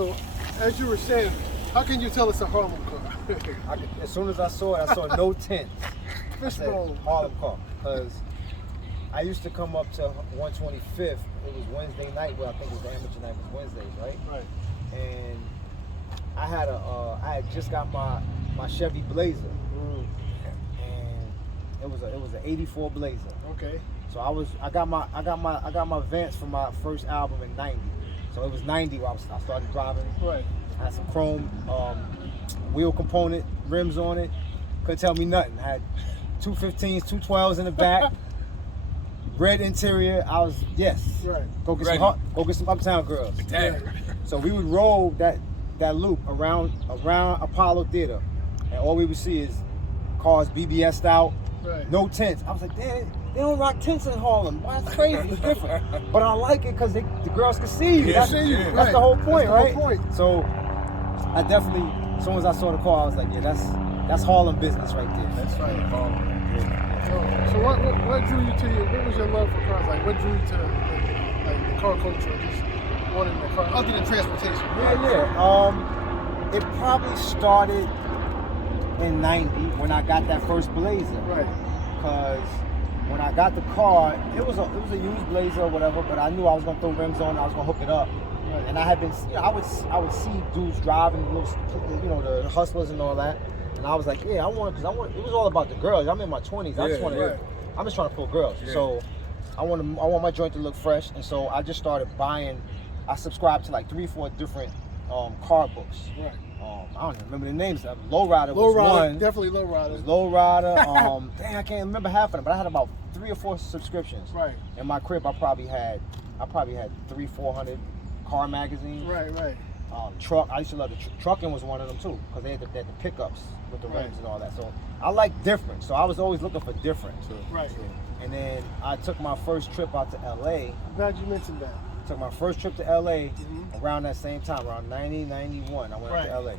So, as you were saying, how can you tell it's a Harlem car? As soon as I saw it, I saw no tents. Fishbowl. Harlem car. Because I used to come up to 125th. It was Wednesday night. Well, I think it was the amateur night. It was Wednesdays, right? Right. And I had just got my Chevy Blazer. And it was an '84 Blazer. Okay. So I got my Vance for my first album in '90. So it was '90 when I started driving. Right. I had some chrome wheel component rims on it. Couldn't tell me nothing. I had 215s, 212s in the back. Red interior. I was Right. Go get some Uptown Girls. Right. So we would roll that loop around Apollo Theater, and all we would see is cars BBS'd out. Right. No tents. I was like, damn, they don't rock tents in Harlem. Why? It's crazy. It's different. But I like it because the girls can see you. Yeah, that's the whole point, that's right? The whole point. So I definitely, as soon as I saw the car, I was like, yeah, that's Harlem business right there. That's right. So what drew you to what was your love for cars? Like, what drew you to like the car culture? Just wanting the car, other than transportation. Yeah. It probably started in '90 when I got that first Blazer. Right. Because when I got the car, it was a used Blazer or whatever, but I knew I was gonna throw rims on, I was gonna hook it up. Right. And I had been, I would see dudes driving, the hustlers and all that, and I was like, yeah, I want. It was all about the girls. I'm in my 20s. I'm just trying to pull girls. Yeah. So I want my joint to look fresh, and so I just started buying. I subscribed to like 3 or 4 different car books. Right. I don't even remember the names of them. Lowrider was one. Definitely Lowrider. It was Lowrider. Dang, I can't remember half of them, but I had about 3 or 4 subscriptions. Right. In my crib, I probably had 300-400 car magazines. Right. Truck. I used to love trucking was one of them too, because they had the pickups with the rims and all that. So I like different. So I was always looking for different. Right. And then I took my first trip out to LA. Glad you mentioned that. Took my first trip to LA around that same time, around 90, 91. I went out to LA.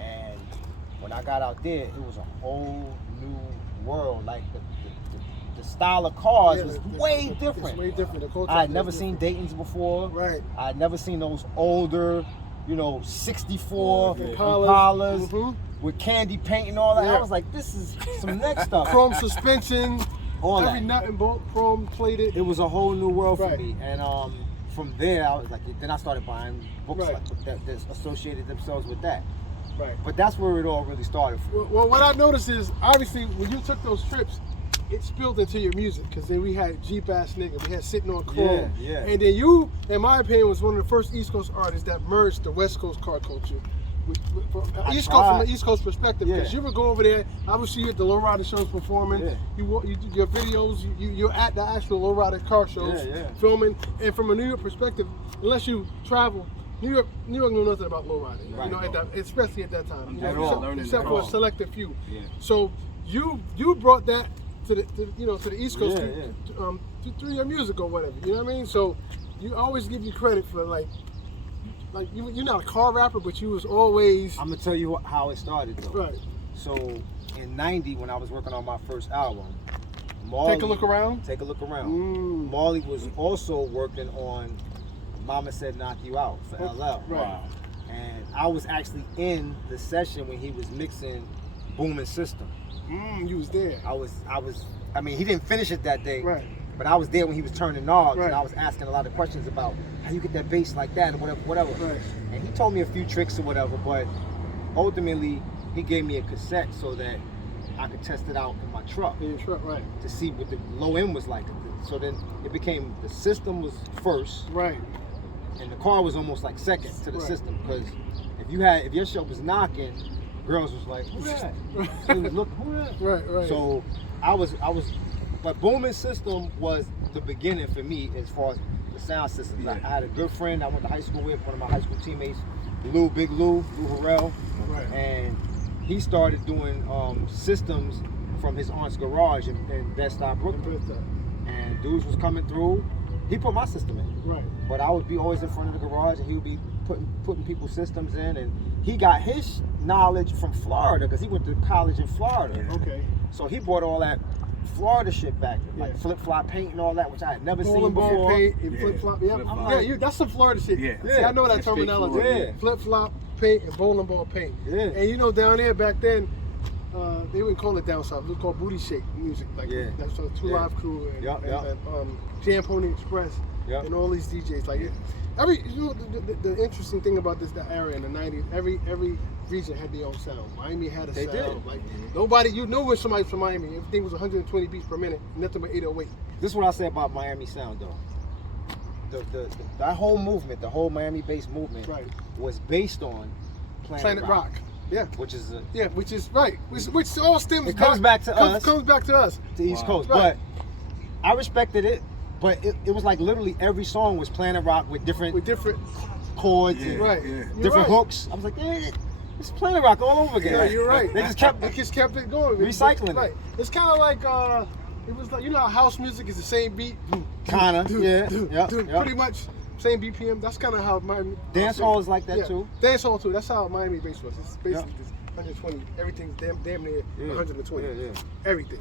And when I got out there, it was a whole new world. Like the style of cars was way different. It's way different. The culture I had never seen Dayton's before. Right. I had never seen those older, 64 Impalas with candy paint and all that. I was like, this is some next stuff. Chrome suspension, all every nut and bolt chrome plated. It was a whole new world for me. And from there, I was like, then I started buying books that associated themselves with that. Right. But that's where it all really started. Well, what I noticed is, obviously, when you took those trips, it spilled into your music, because then we had Jeep Ass Nigga, we had Sitting on Chrome. Yeah. And then you, in my opinion, was one of the first East Coast artists that merged the West Coast car culture. From an East Coast perspective, because you would go over there, I would see you at the Lowrider shows performing. Yeah. You do your videos, you're at the actual Lowrider car shows filming. And from a New York perspective, unless you travel, New York knew nothing about Lowrider, right. Especially at that time. Except for a selected few. Yeah. So you brought that to the East Coast through your music or whatever. You know what I mean? So you always give you credit for like you're not a car rapper, but you was always. I'm gonna tell you how it started though. Right. So in '90, when I was working on my first album, Take a Look Around. Marley was also working on Mama Said Knock You Out for LL. Right. Wow. And I was actually in the session when he was mixing Booming System. You was there. I mean, he didn't finish it that day. Right. But I was there when he was turning knobs, and I was asking a lot of questions about how you get that bass like that, or whatever. Right. And he told me a few tricks or whatever, but ultimately, he gave me a cassette so that I could test it out in my truck. In your truck, right. To see what the low end was like. So then it became, the system was first. Right. And the car was almost like second to the system, because if your show was knocking, girls was like, who that? Look, who that? Right. So but Booming System was the beginning for me as far as the sound systems. Yeah. I had a good friend I went to high school with, one of my high school teammates, Big Lou Harrell. Right. And he started doing systems from his aunt's garage in Bed-Stuy, Brooklyn. And dudes was coming through. He put my system in. Right. But I would be always in front of the garage, and he would be putting people's systems in. And he got his knowledge from Florida, because he went to college in Florida. Okay. So he brought all that Florida shit back, like flip flop paint and all that, which I had never seen before. Paint and flip flop. Yeah, that's some Florida shit. Yeah. See, I know that terminology. Yeah. Flip flop paint and bowling ball paint. Yeah. And you know, down there back then, they wouldn't call it down south. It was called booty shake music. Like that's Two Live Crew and Jam Pony Express and all these DJs. Like the interesting thing about that area in the '90s, every region had their own sound. Miami had a sound. Did. Like nobody, you knew when somebody from Miami. Everything was 120 beats per minute, nothing but 808. This is what I say about Miami sound, though. That whole movement, the whole Miami-based movement, was based on Planet Rock. Yeah, which is which all stems. It comes back to us. Comes back to us. To East Coast, but I respected it. But it was like literally every song was Planet Rock with different chords and different hooks. I was like, it's Planet Rock all over again. Yeah, you're right. They just kept it going. Recycling it. Right. It's kind of like it was like, you know how house music is the same beat. Kinda. Pretty much same BPM. That's kind of how Miami. Dance hall is like that too. Dance hall too. That's how Miami bass was. It's basically just 120. Everything's damn near 120. Everything.